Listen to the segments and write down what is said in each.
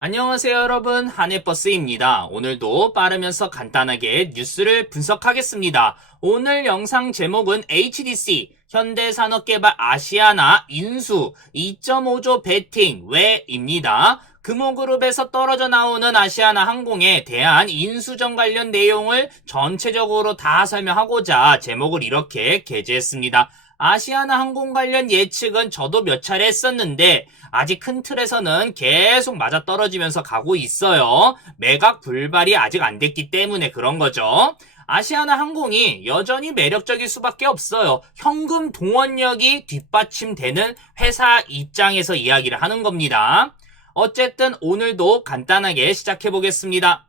안녕하세요 여러분 한해버스입니다. 오늘도 빠르면서 간단하게 뉴스를 분석하겠습니다. 오늘 영상 제목은 HDC 현대산업개발 아시아나 인수 2.5조 베팅 왜입니다. 금호그룹에서 떨어져 나오는 아시아나 항공에 대한 인수전 관련 내용을 전체적으로 다 설명하고자 제목을 이렇게 게재했습니다. 아시아나 항공 관련 예측은 저도 몇 차례 했었는데 아직 큰 틀에서는 계속 맞아 떨어지면서 가고 있어요. 매각 불발이 아직 안 됐기 때문에 그런 거죠. 아시아나 항공이 여전히 매력적일 수밖에 없어요. 현금 동원력이 뒷받침되는 회사 입장에서 이야기를 하는 겁니다. 어쨌든 오늘도 간단하게 시작해 보겠습니다.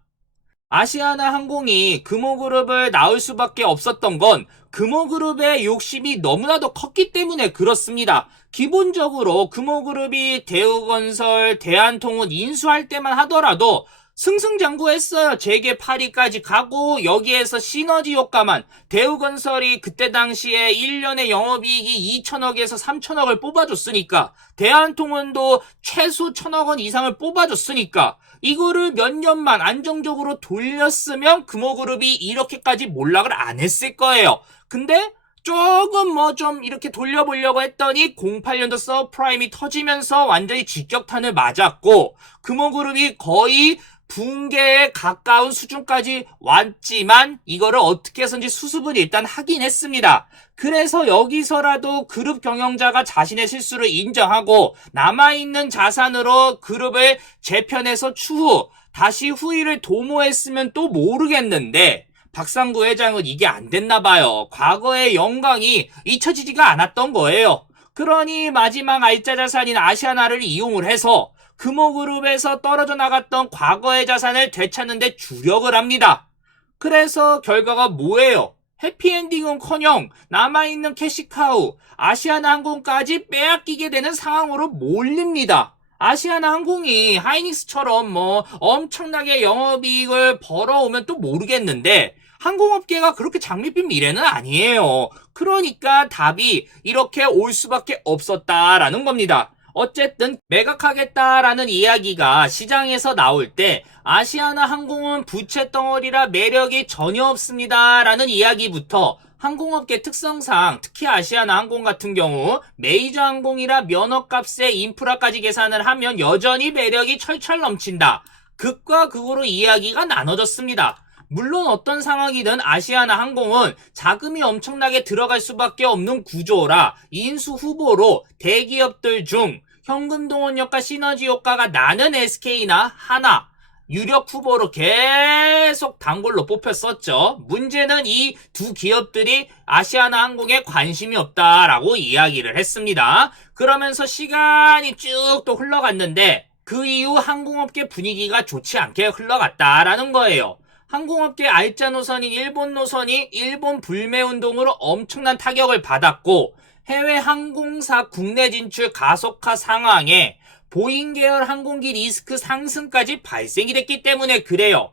아시아나 항공이 금호그룹을 나올 수밖에 없었던 건 금호그룹의 욕심이 너무나도 컸기 때문에 그렇습니다. 기본적으로 금호그룹이 대우건설, 대한통운 인수할 때만 하더라도 승승장구했어요. 재계 8위까지 가고 여기에서 시너지 효과만 대우건설이 그때 당시에 1년에 영업이익이 2천억에서 3천억을 뽑아줬으니까 대한통운도 최소 1천억 원 이상을 뽑아줬으니까 이거를 몇 년만 안정적으로 돌렸으면 금호그룹이 이렇게까지 몰락을 안 했을 거예요. 근데 조금 뭐 좀 이렇게 돌려보려고 했더니 08년도 서프라임이 터지면서 완전히 직격탄을 맞았고 금호그룹이 거의 붕괴에 가까운 수준까지 왔지만 이거를 어떻게 해서인지 수습을 일단 하긴 했습니다. 그래서 여기서라도 그룹 경영자가 자신의 실수를 인정하고 남아있는 자산으로 그룹을 재편해서 추후 다시 후위를 도모했으면 또 모르겠는데 박상구 회장은 이게 안 됐나 봐요. 과거의 영광이 잊혀지지가 않았던 거예요. 그러니 마지막 알짜 자산인 아시아나를 이용을 해서 금호그룹에서 떨어져 나갔던 과거의 자산을 되찾는데 주력을 합니다. 그래서 결과가 뭐예요? 해피엔딩은커녕 남아있는 캐시카우, 아시아나 항공까지 빼앗기게 되는 상황으로 몰립니다. 아시아나 항공이 하이닉스처럼 뭐 엄청나게 영업이익을 벌어오면 또 모르겠는데 항공업계가 그렇게 장밋빛 미래는 아니에요. 그러니까 답이 이렇게 올 수밖에 없었다라는 겁니다. 어쨌든 매각하겠다라는 이야기가 시장에서 나올 때 아시아나 항공은 부채 덩어리라 매력이 전혀 없습니다라는 이야기부터 항공업계 특성상 특히 아시아나 항공 같은 경우 메이저 항공이라 면허값에 인프라까지 계산을 하면 여전히 매력이 철철 넘친다. 극과 극으로 이야기가 나눠졌습니다. 물론 어떤 상황이든 아시아나 항공은 자금이 엄청나게 들어갈 수밖에 없는 구조라 인수 후보로 대기업들 중 현금 동원력과 시너지 효과가 나는 SK나 하나 유력 후보로 계속 단골로 뽑혔었죠. 문제는 이 두 기업들이 아시아나 항공에 관심이 없다라고 이야기를 했습니다. 그러면서 시간이 쭉 또 흘러갔는데 그 이후 항공업계 분위기가 좋지 않게 흘러갔다라는 거예요. 항공업계 알짜 노선인 일본 노선이 일본 불매 운동으로 엄청난 타격을 받았고 해외 항공사 국내 진출 가속화 상황에 보잉 계열 항공기 리스크 상승까지 발생이 됐기 때문에 그래요.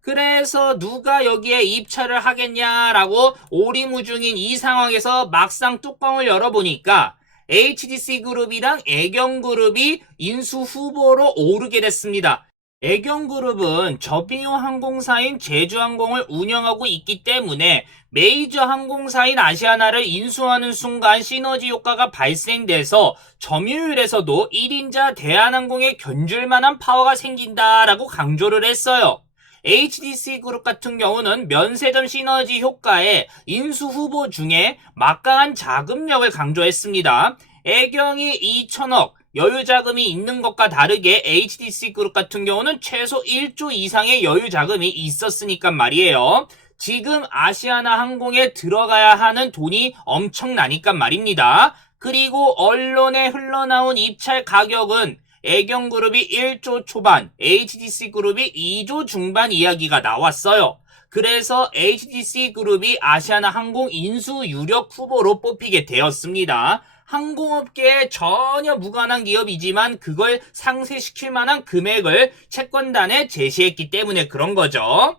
그래서 누가 여기에 입찰을 하겠냐라고 오리무중인 이 상황에서 막상 뚜껑을 열어보니까 HDC 그룹이랑 애경 그룹이 인수 후보로 오르게 됐습니다. 애경그룹은 저비용 항공사인 제주항공을 운영하고 있기 때문에 메이저 항공사인 아시아나를 인수하는 순간 시너지 효과가 발생돼서 점유율에서도 1인자 대한항공에 견줄 만한 파워가 생긴다라고 강조를 했어요. HDC 그룹 같은 경우는 면세점 시너지 효과에 인수 후보 중에 막강한 자금력을 강조했습니다. 애경이 2천억, 여유 자금이 있는 것과 다르게 HDC 그룹 같은 경우는 최소 1조 이상의 여유 자금이 있었으니까 말이에요. 지금 아시아나 항공에 들어가야 하는 돈이 엄청나니까 말입니다. 그리고 언론에 흘러나온 입찰 가격은 애경그룹이 1조 초반, HDC 그룹이 2조 중반 이야기가 나왔어요. 그래서 HDC 그룹이 아시아나 항공 인수 유력 후보로 뽑히게 되었습니다. 항공업계에 전혀 무관한 기업이지만 그걸 상쇄시킬 만한 금액을 채권단에 제시했기 때문에 그런 거죠.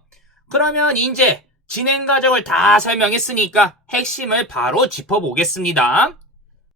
그러면 이제 진행 과정을 다 설명했으니까 핵심을 바로 짚어보겠습니다.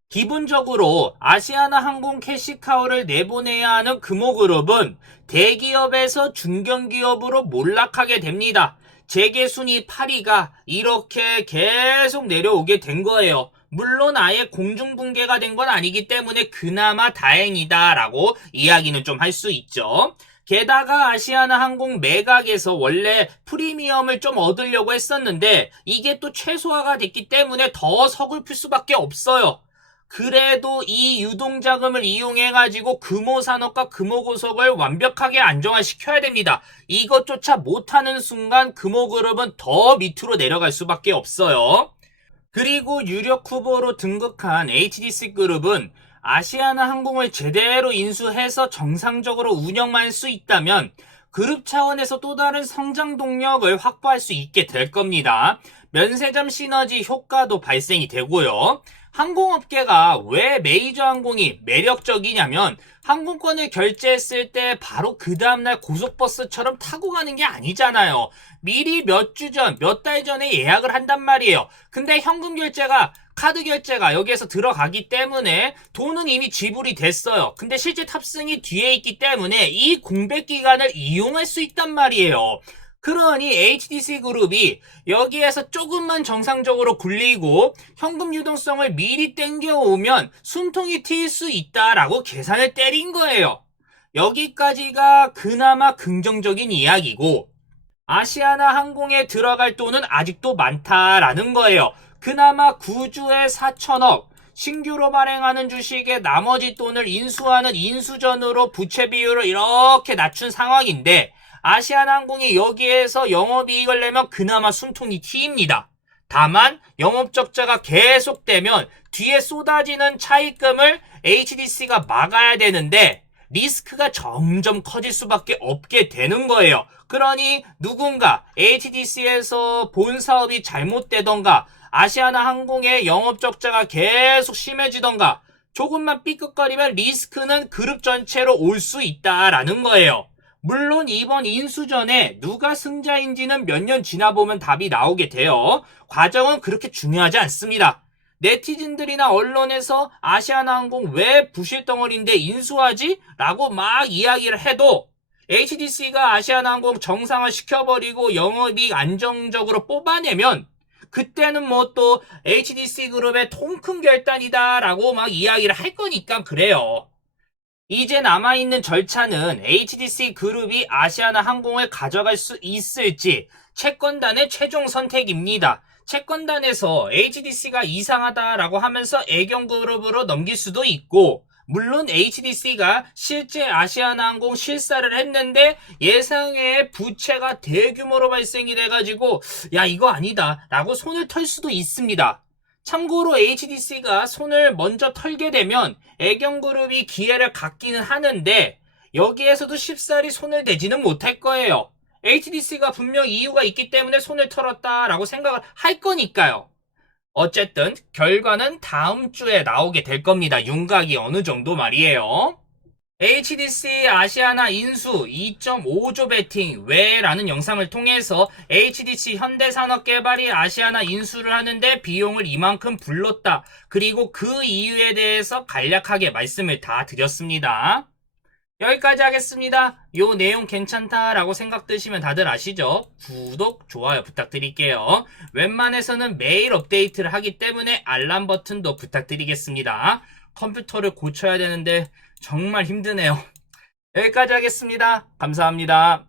기본적으로 아시아나 항공 캐시카우를 내보내야 하는 금호그룹은 대기업에서 중견기업으로 몰락하게 됩니다. 재계 순위 8위가 이렇게 계속 내려오게 된 거예요. 물론 아예 공중분계가 된 건 아니기 때문에 그나마 다행이다라고 이야기는 좀 할 수 있죠. 게다가 아시아나 항공 매각에서 원래 프리미엄을 좀 얻으려고 했었는데 이게 또 최소화가 됐기 때문에 더 서글플 수밖에 없어요. 그래도 이 유동자금을 이용해가지고 금호산업과 금호고속을 완벽하게 안정화시켜야 됩니다. 이것조차 못하는 순간 금호그룹은 더 밑으로 내려갈 수밖에 없어요. 그리고 유력 후보로 등극한 HDC 그룹은 아시아나 항공을 제대로 인수해서 정상적으로 운영할 수 있다면 그룹 차원에서 또 다른 성장 동력을 확보할 수 있게 될 겁니다. 면세점 시너지 효과도 발생이 되고요. 항공업계가 왜 메이저 항공이 매력적이냐면 항공권을 결제했을 때 바로 그 다음날 고속버스처럼 타고 가는 게 아니잖아요. 미리 몇 주 전, 몇 달 전에 예약을 한단 말이에요. 근데 현금 결제가 카드 결제가 여기에서 들어가기 때문에 돈은 이미 지불이 됐어요. 근데 실제 탑승이 뒤에 있기 때문에 이 공백 기간을 이용할 수 있단 말이에요. 그러니 HDC 그룹이 여기에서 조금만 정상적으로 굴리고 현금 유동성을 미리 땡겨오면 숨통이 트일 수 있다라고 계산을 때린 거예요. 여기까지가 그나마 긍정적인 이야기고 아시아나 항공에 들어갈 돈은 아직도 많다라는 거예요. 그나마 구주에 4천억, 신규로 발행하는 주식의 나머지 돈을 인수하는 인수전으로 부채 비율을 이렇게 낮춘 상황인데 아시아나항공이 여기에서 영업이익을 내면 그나마 숨통이 트입니다. 다만 영업적자가 계속되면 뒤에 쏟아지는 차입금을 HDC가 막아야 되는데 리스크가 점점 커질 수밖에 없게 되는 거예요. 그러니 누군가 HDC에서 본 사업이 잘못되던가 아시아나 항공의 영업 적자가 계속 심해지던가 조금만 삐끗거리면 리스크는 그룹 전체로 올 수 있다라는 거예요. 물론 이번 인수전에 누가 승자인지는 몇 년 지나 보면 답이 나오게 돼요. 과정은 그렇게 중요하지 않습니다. 네티즌들이나 언론에서 아시아나항공 왜 부실덩어리인데 인수하지? 라고 막 이야기를 해도 HDC가 아시아나항공 정상화 시켜버리고 영업이익 안정적으로 뽑아내면 그때는 뭐 또 HDC 그룹의 통 큰 결단이다 라고 막 이야기를 할 거니까 그래요. 이제 남아있는 절차는 HDC 그룹이 아시아나 항공을 가져갈 수 있을지 채권단의 최종 선택입니다. 채권단에서 HDC가 이상하다라고 하면서 애경그룹으로 넘길 수도 있고 물론 HDC가 실제 아시아나 항공 실사를 했는데 예상외의 부채가 대규모로 발생이 돼가지고 야 이거 아니다 라고 손을 털 수도 있습니다. 참고로 HDC가 손을 먼저 털게 되면 애경그룹이 기회를 갖기는 하는데 여기에서도 쉽사리 손을 대지는 못할 거예요. HDC가 분명 이유가 있기 때문에 손을 털었다라고 생각을 할 거니까요. 어쨌든 결과는 다음 주에 나오게 될 겁니다. 윤곽이 어느 정도 말이에요. HDC 아시아나 인수 2.5조 베팅 왜 라는 영상을 통해서 HDC 현대산업개발이 아시아나 인수를 하는데 비용을 이만큼 불렀다. 그리고 그 이유에 대해서 간략하게 말씀을 다 드렸습니다. 여기까지 하겠습니다. 요 내용 괜찮다라고 생각 드시면 다들 아시죠? 구독, 좋아요 부탁드릴게요. 웬만해서는 매일 업데이트를 하기 때문에 알람 버튼도 부탁드리겠습니다. 컴퓨터를 고쳐야 되는데 정말 힘드네요. 여기까지 하겠습니다. 감사합니다.